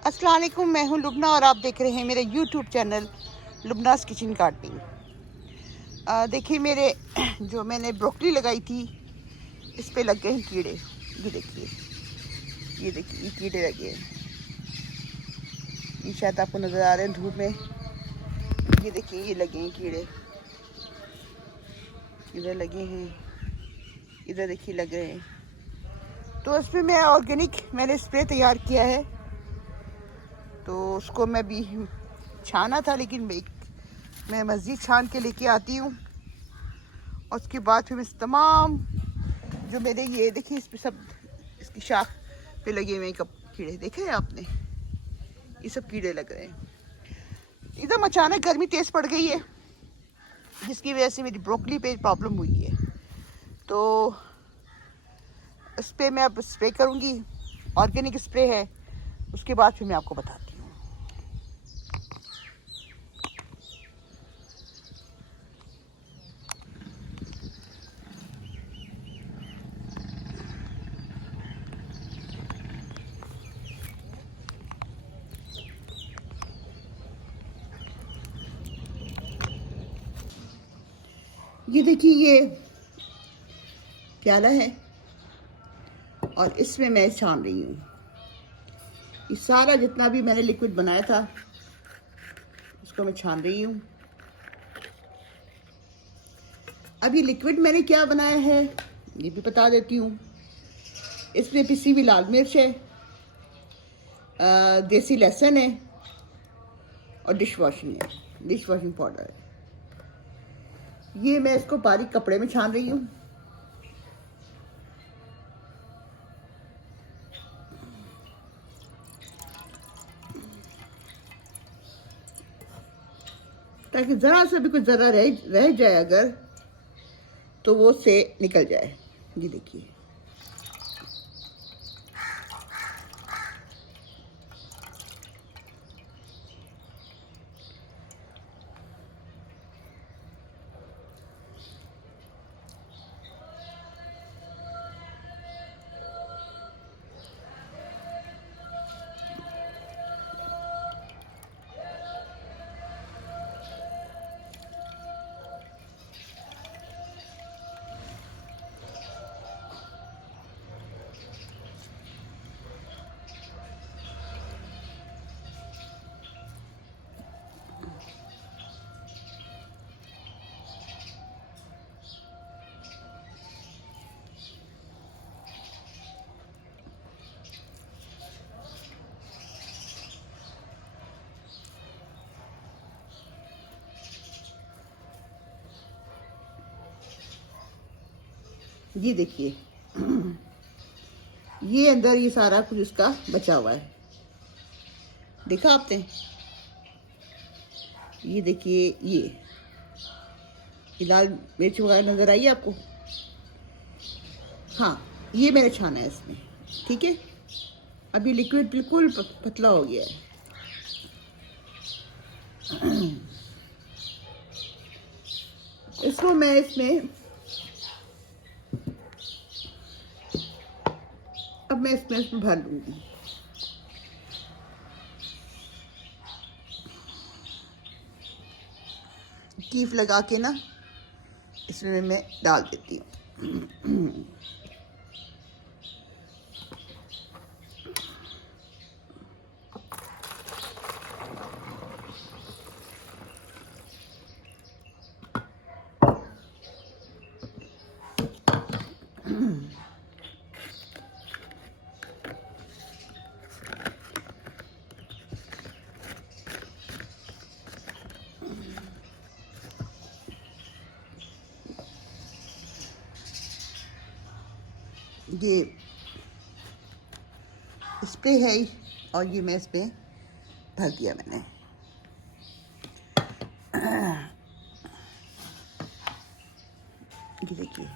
अस्सलाम वालेकुम, मैं हूं लुबना और आप देख रहे हैं मेरे यूट्यूब चैनल लुबनास किचन गार्डनिंग। देखिए मेरे जो मैंने ब्रोकली लगाई थी इस पे लग गए हैं कीड़े। ये देखिए, ये देखिए, ये कीड़े लगे हैं। ये शायद आपको नज़र आ रहे हैं धूप में। ये देखिए, ये लगे हैं कीड़े, इधर लगे हैं, इधर देखिए लग रहे हैं। तो इस पर मैं ऑर्गेनिक मैंने स्प्रे तैयार किया है। तो उसको मैं भी छाना था, लेकिन मैं मज़ीद छान के लेके आती हूँ। और उसके बाद फिर मैं तमाम जो मेरे ये देखिए इस पे सब इसकी शाख पे लगे हुए कब कीड़े देखे हैं आपने, ये सब कीड़े लग रहे हैं। एकदम अचानक गर्मी तेज़ पड़ गई है, जिसकी वजह से मेरी ब्रोकली पे प्रॉब्लम हुई है। तो इस पर मैं अब स्प्रे करूँगी, ऑर्गेनिक स्प्रे है। उसके बाद फिर मैं आपको बताती हूँ। ये देखिए, ये प्याला है और इसमें मैं छान रही हूँ। ये सारा जितना भी मैंने लिक्विड बनाया था उसको मैं छान रही हूँ। अब ये लिक्विड मैंने क्या बनाया है ये भी बता देती हूँ। इसमें पिसी हुई लाल मिर्च है, देसी लहसुन है और डिश वॉशिंग पाउडर है। ये मैं इसको बारीक कपड़े में छान रही हूँ। ताकि ज़रा सा भी कुछ ज़रा रह जाए अगर, तो वो से निकल जाए। ये देखिए, ये देखिए, ये अंदर ये सारा कुछ इसका बचा हुआ है, देखा आपने? ये देखिए, ये लाल मिर्च वगैरह नज़र आई आपको? हाँ, ये मैंने छाना है इसमें, ठीक है। अभी लिक्विड बिल्कुल पतला हो गया है। इसको मैं इसमें इसमें भर लूँगी। कीफ लगा के ना इसमें मैं डाल देती हूँ। ये स्प्रे है और ये मैं इसमें भर दिया मैंने। ये देखिए,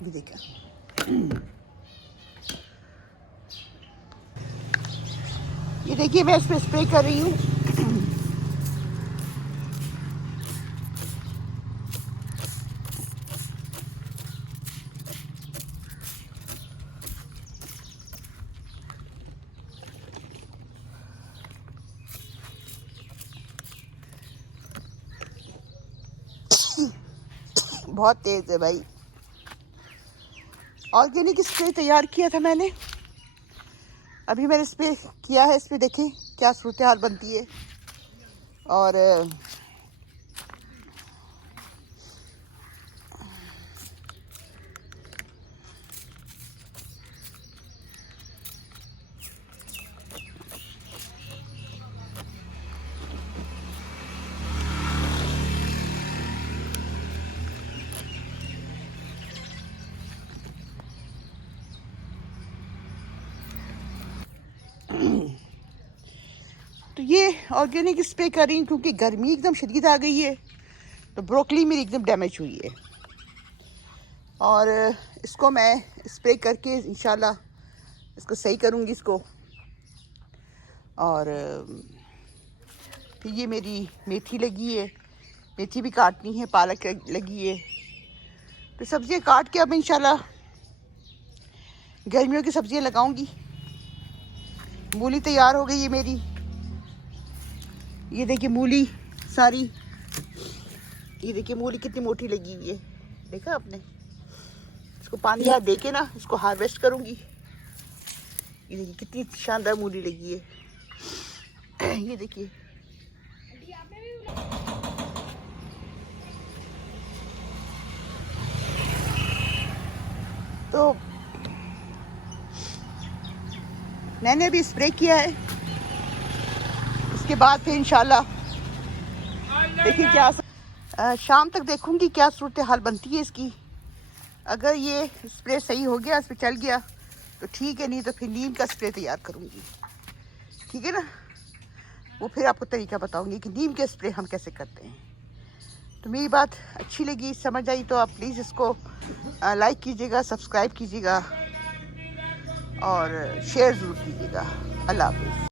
ये देखा। ये देखिए मैं इस पर स्प्रे कर रही हूँ। बहुत तेज है भाई। ऑर्गेनिक स्प्रे तैयार किया था मैंने, अभी मैंने स्प्रे किया है। इस पर देखें क्या सूरत हाल बनती है। और तो ये ऑर्गेनिक स्प्रे कर रही हूँ क्योंकि गर्मी एकदम शदीद आ गई है, तो ब्रोकली मेरी एकदम डैमेज हुई है। और इसको मैं स्प्रे करके इंशाल्लाह इसको सही करूँगी इसको। और फिर ये मेरी मेथी लगी है, मेथी भी काटनी है, पालक लगी है। तो सब्जियाँ काट के अब इंशाल्लाह गर्मियों की सब्जियाँ लगाऊंगी। मूली तैयार हो गई है मेरी, ये देखिए मूली सारी, ये देखिए मूली कितनी मोटी लगी हुई है, देखा आपने। इसको पानी यहाँ दे के ना इसको हार्वेस्ट करूंगी। ये देखिए कितनी शानदार मूली लगी है, ये देखिए। तो मैंने अभी स्प्रे किया है, इसके बाद फिर इंशाल्लाह देखिए क्या शाम तक देखूंगी क्या सूरत हाल बनती है इसकी। अगर ये स्प्रे सही हो गया, इस पर चल गया तो ठीक है, नहीं तो फिर नीम का स्प्रे तैयार करूंगी, ठीक है ना। वो फिर आपको तरीका बताऊंगी कि नीम के स्प्रे हम कैसे करते हैं। तो मेरी बात अच्छी लगी, समझ आई, तो आप प्लीज़ इसको लाइक कीजिएगा, सब्सक्राइब कीजिएगा और शेयर ज़रूर कीजिएगा। अल्लाह हाफ़िज़।